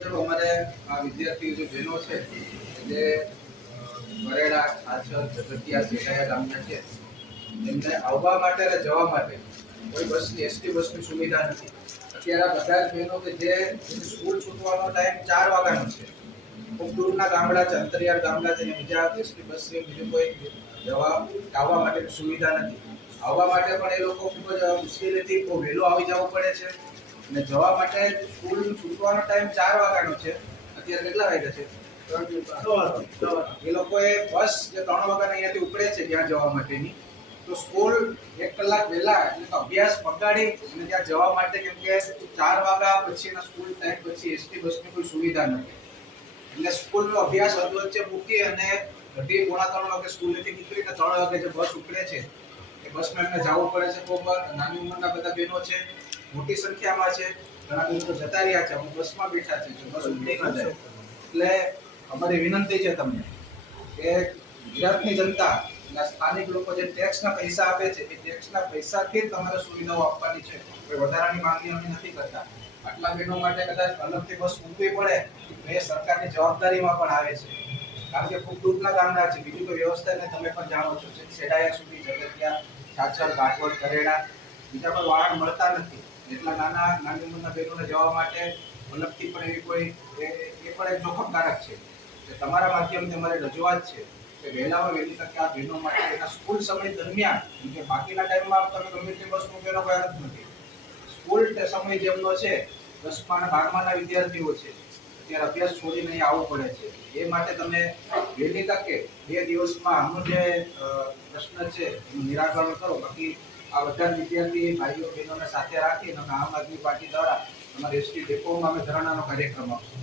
અમારે આ વિદ્યાર્થી જે બહેનો છે જે બરેડા, છાછર, ઝઘટિયા, સેટાયા ગામના છે એમને આવવા માટે અને જવા માટે કોઈ બસની એસટી બસની સુવિધા નથી. અત્યારે બધા જ બહેનો કે જે સ્કૂલ છૂટવાનો ટાઈમ 4 વાગ્યાનો છે, ખૂબ દૂરના ગામડા છે, અંતરિયાળ ગામડા છે, બીજા એસટી બસ છે, બીજું કોઈ જવા આવવા માટેની સુવિધા નથી. આવવા માટે પણ એ લોકો ખૂબ જ મુશ્કેલીથી બહુ વહેલું આવી જવું પડે છે. અને જવા માટે સ્કૂલ છૂટવાનો ટાઈમ 4 વાગ્યાનો છે. અત્યારે કેટલા વાગ્યા છે? એ લોકોએ બસ જે 3 વાગ્યાની અહીંયાથી ઉપડે છે ત્યાં જવા માટેની, તો સ્કૂલ 1 કલાક વહેલા એટલે કે અભ્યાસ પગાડી અને ત્યાં જવા માટે, કેમ કે 4 વાગ્યા પછીના સ્કૂલ ટાઈમ પછી એસટી બસની કોઈ સુવિધા નથી. એટલે સ્કૂલનો અભ્યાસ વચ્ચે મૂકી અને અઢી પોણા 3 વાગે સ્કૂલેથી નીકળીને 3 વાગે જે બસ ઉપડે છે એ બસમાં એમને જવું પડે છે. ખૂબ નાની ઉંમરના બધા બહેનો છે, મોટી સંખ્યામાં છે, ઘણા લોકો જતા રહ્યા છે, અમુક બસમાં બેઠા છે, બસ ઉપડી ન જાય. એટલે અમારી વિનંતી છે તમને કે ગુજરાતની જનતા, સ્થાનિક લોકો જે ટેક્સના પૈસા આપે છે એ ટેક્સના પૈસાથી જ તમારે સુવિધાઓ આપવાની છે. કોઈ વધારાની માંગણી અમે નથી કરતા. આટલા બહેનો માટે કદાચ અલગથી બસ મૂકવી પડે તો એ સરકારની જવાબદારીમાં પણ આવે છે, કારણ કે ખૂબ દૂરના ગામડા છે. બીજું કોઈ વ્યવસ્થા ને તમે પણ જાણો છો, સેડાયા સુધી, ઝઘટિયા, છાછર, કાટવડ, કરેડા, બીજા કોઈ વાહન મળતા નથી. એટલા નાની ઉંમરના બહેનોને જવા માટે અલગથી પણ એવી કોઈ એ પણ એક જોખમકારક છે. તમારા માધ્યમથી અમારી રજૂઆત છે કે વહેલામાં વહેલી તકે આ બહેનો માટે એના સ્કૂલ સમય દરમિયાન, કે બાકીના ટાઈમમાં તમે ગમે તે બસ મૂકેલો કોઈ અર્થ નથી. સ્કૂલ સમય જેમનો છે, 10મા અને 12માના વિદ્યાર્થીઓ છે, અત્યારે અભ્યાસ છોડીને અહીં આવવું પડે છે. એ માટે તમે વહેલી તકે 2 દિવસમાં આમનો જે પ્રશ્ન છે એનું નિરાકરણ કરો. બાકી આ બધા વિદ્યાર્થી ભાઈઓ બહેનોને સાથે રાખીને આમ આદમી પાર્ટી દ્વારા અમારી એસટી ડેપોમાં અમે ધરણાનો કાર્યક્રમ આપશું.